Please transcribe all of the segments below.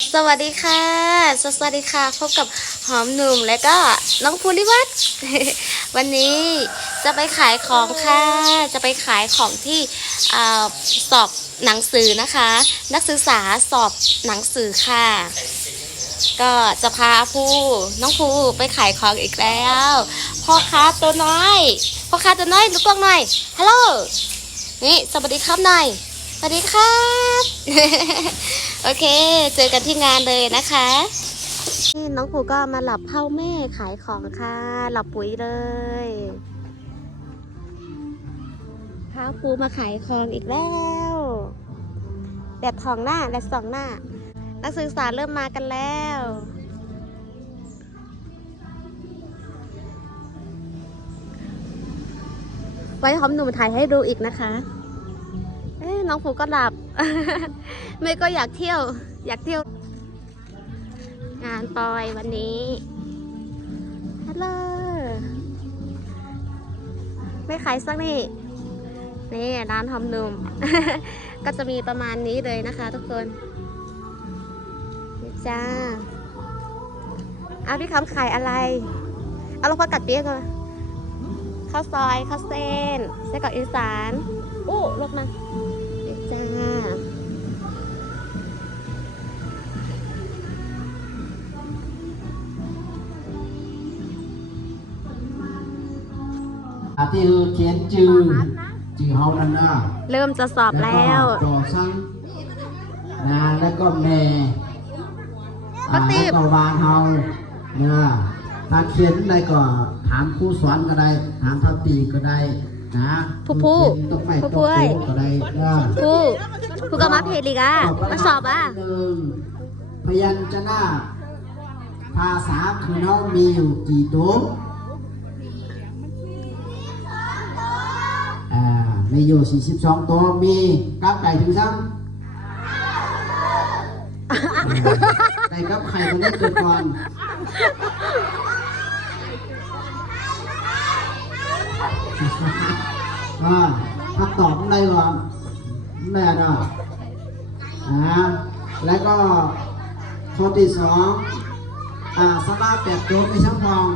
สวัสดีค่ะสวัสดีค่ะพบกับหอมหนุ่มและก็น้องภูริวัฒน์ วันนี้จะไปขายของค่ะจะไปขายของที่สอบหนังสือนะคะ นักศึกษาสอบหนังสือค่ะ ก็จะพาน้องภูไปขายของอีกแล้วพ่อค้าตัวน้อยพ่อค้าตัวน้อยลูกกล้องหน่อยฮัลโหลนี่สวัสดีครับหน่อยสวัสดีครับ โอเคเจอกันที่งานเลยนะคะนี่น้องภูก็มาหลับเผาแม่ขายของค่ะหลับปุ๋ยเลยพาภูมาขายของอีกแล้วแดดทองหน้าแดดสองหน้านักศึกษาเริ่มมากันแล้วไว้หอมหนุ่มถ่ายให้ดูอีกนะคะน้องภูก็หลับ แม่ก็อยากเที่ยวงานปอยวันนี้ฮัลโหลไม่ขายสักนี่ร้านหอมหนุ่ม ก็จะมีประมาณนี้เลยนะคะทุกคนนี่จ้าเอาพี่คำขายอะไรเอาลูกผักกัดเปี๊ยกก่อนข้าวซอยข้าวเส้นไส้กรอกอีสานอู้รถมานี่จ้าที่เขียนจื่อเฮานั่นนะ เริ่มจะสอบแล้วจอซังนะแล้วก็แม่ก็ตีบแล้วก็วางเฮาเนี่ยถ้าเขียนอะไรก็ถามครูสอนก็ได้ถามทัพปีก็ได้นะผู้ตกไม่ตกก็ได้ผู้ก็มาเพจลีกมาสอบพยัญชนะภาษาคือเรามีอยู่กี่ตัวมีอยู่42ตัวมีกับไก่ถึงซ้ำไก่กับไข่ตัวนี้เกิดก่อนถ้าตอบได้ก่อนแม่นะแล้วก็ข้อที่2สลา8ตัวไม่ช่างมอง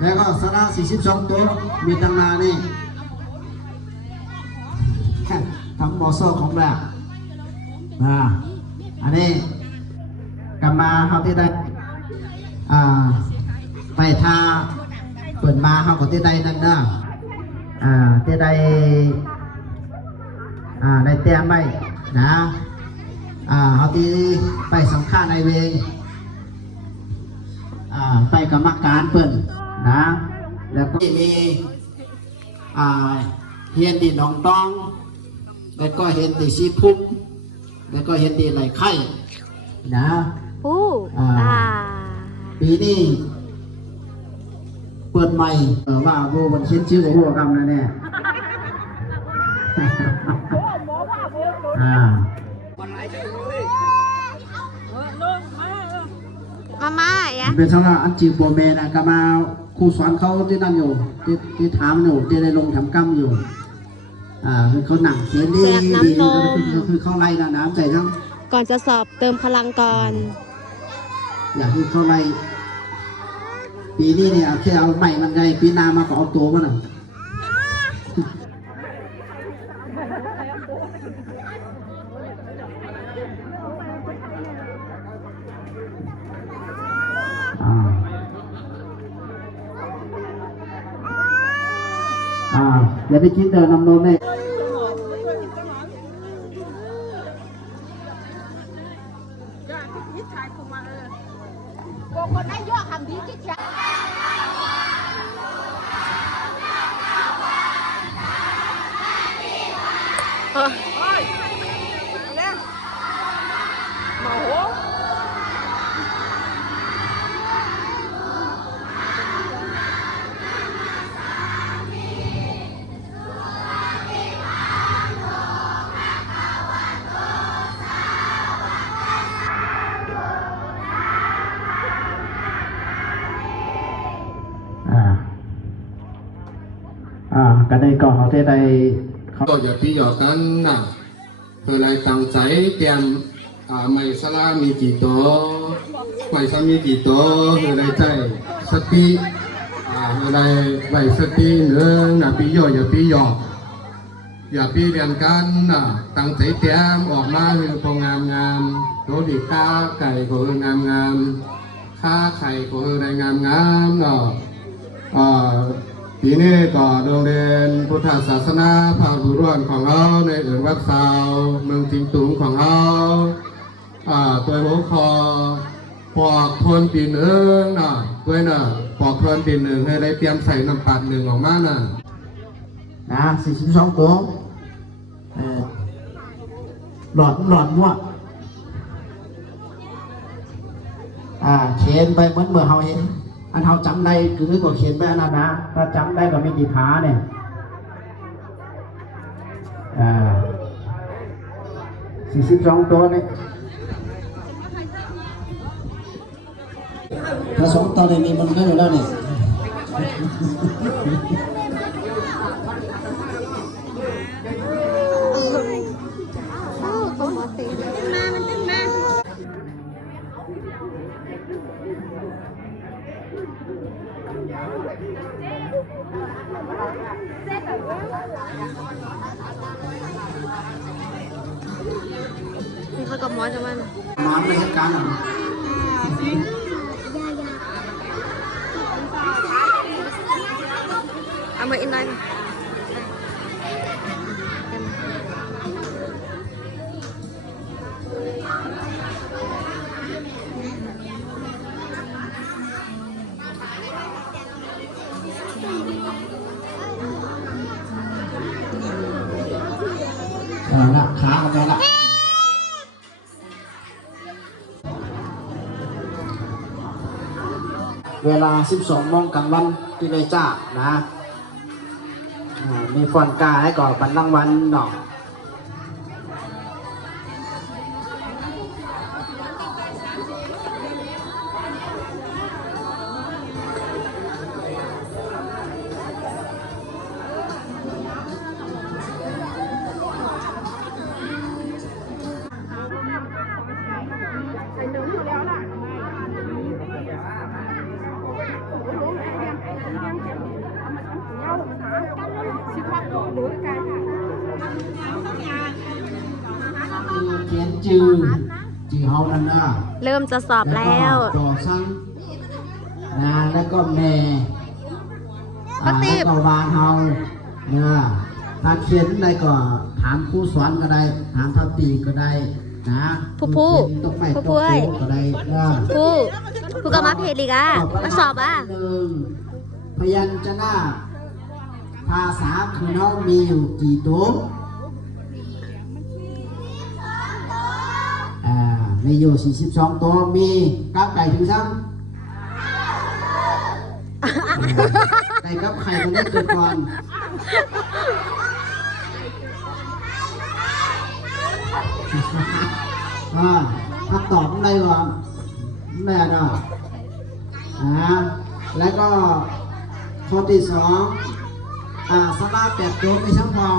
แล้วก็สระ42ตัวมีตั้งนานี่ทำบอโซ่ของแบบอันนี้กลับมาเขาที่ได้ไปทาเปิดมาเขาก็ที่ได้นั่นนะที่ได้ได้เตรียมไว้นะเขาที่ไปสำคัญในเวงไปกรรมการเปิดนะแล้วก็มีเฮียนดีหนองตองแล้วก็เห็นดีซีพุ่มแล้วก็เห็นดีไหลไข่นะปีนี้เปิดใหม่ว่าโบวันเขียนชื่อโบกรรมนะเนี่ยมาเป็นสำหรับอันจีโบเมนะก็มาครูสอนเขาที่นั่นอยู่ที่ถามอยู่ที่ได้ลงทำกรรมอยู่คือเขาหนักเขียนดีคือเขาไล่น้ำใจทั้งก่อนจะสอบเติมพลังก่อนอยากให้เขาไล่ปีนี้เนี่ยแค่เอาใหม่มันไงปีหน้ามาก็เอาตัวมันอย่าไปคิดเดินนำโน้นเลยคนนั้นเยอะคำนี้ที่จะก็ได้ก่อเขาได้ก็อย่าพี่อย่ากันนะ เพื่ออะไรตั้งใจเตรียมไม้สลามีกี่ตัวไม้สลามีกี่ตัวเพื่ออะไรใจสติเพื่ออะไรไว้สติเนื้อปีย่ออย่าปีหยอกอย่าปีเรียนกันตั้งใจเตรียมออกมาคือพองามงามโดดีก้าไก่ก็คืองามงามข้าไข่ก็คือได้งามงามเนาะปีนี้ก็โรงเรียนพุทธศาสนาภาคบุรุษของเขาในเอื่นวัดสาวเมืองจิงตุงของเขาตัวหัวคอปอกทนปีหนึ่งด้วยปอกทนปีหนึ่งให้ได้เตรียมใส่น้ำปัดหนึ่งออกมานะ42ตัวหลอดมั่วเขียนไปเหมือนเมื่อเฮาเห็นอันเฮาจำได้คือก็เขียนไปอันนั้นนะถ้าจำได้ก็มีกี่ขาเนี่ย42ตัวเนี่ยถ้า2ตัวเนี่ยมีมันก็อยู่แล้วเนี่ยนี่เขากับมอสจะมัน น้ำในเหตุการณ์เอามาอินไลน์ละขาออกมาละเวลา 12 โมงกลางวันที่เลยจ้านะมีฟอนกาให้ก่อปันรางวัลเนาะเขียนจือเฮานั่นนะ เริ่มจะสอบแล้ว ต่อซังนะแล้วก็แม่แล้วก็วางเฮาเนี่ยถ้าเขียนได้ก็ถามครูสอนก็ได้ถามพระปีก็ได้นะผู้ตกไม่ตก ผู้ ก็ได้ผู้ก็มาเพจอีกมาสอบพยัญชนะภาษาคือเฮามีอยู่กี่ตัวมีอยู่42ตัวมีกับไก่ถึงซ้ำไก่กับไข่ตัวนี้เกิดก่อนถ้าตอบได้ก่อนแม่เนาะแล้วก็ข้อที่2สมา8ตัวไม่ช่างพอง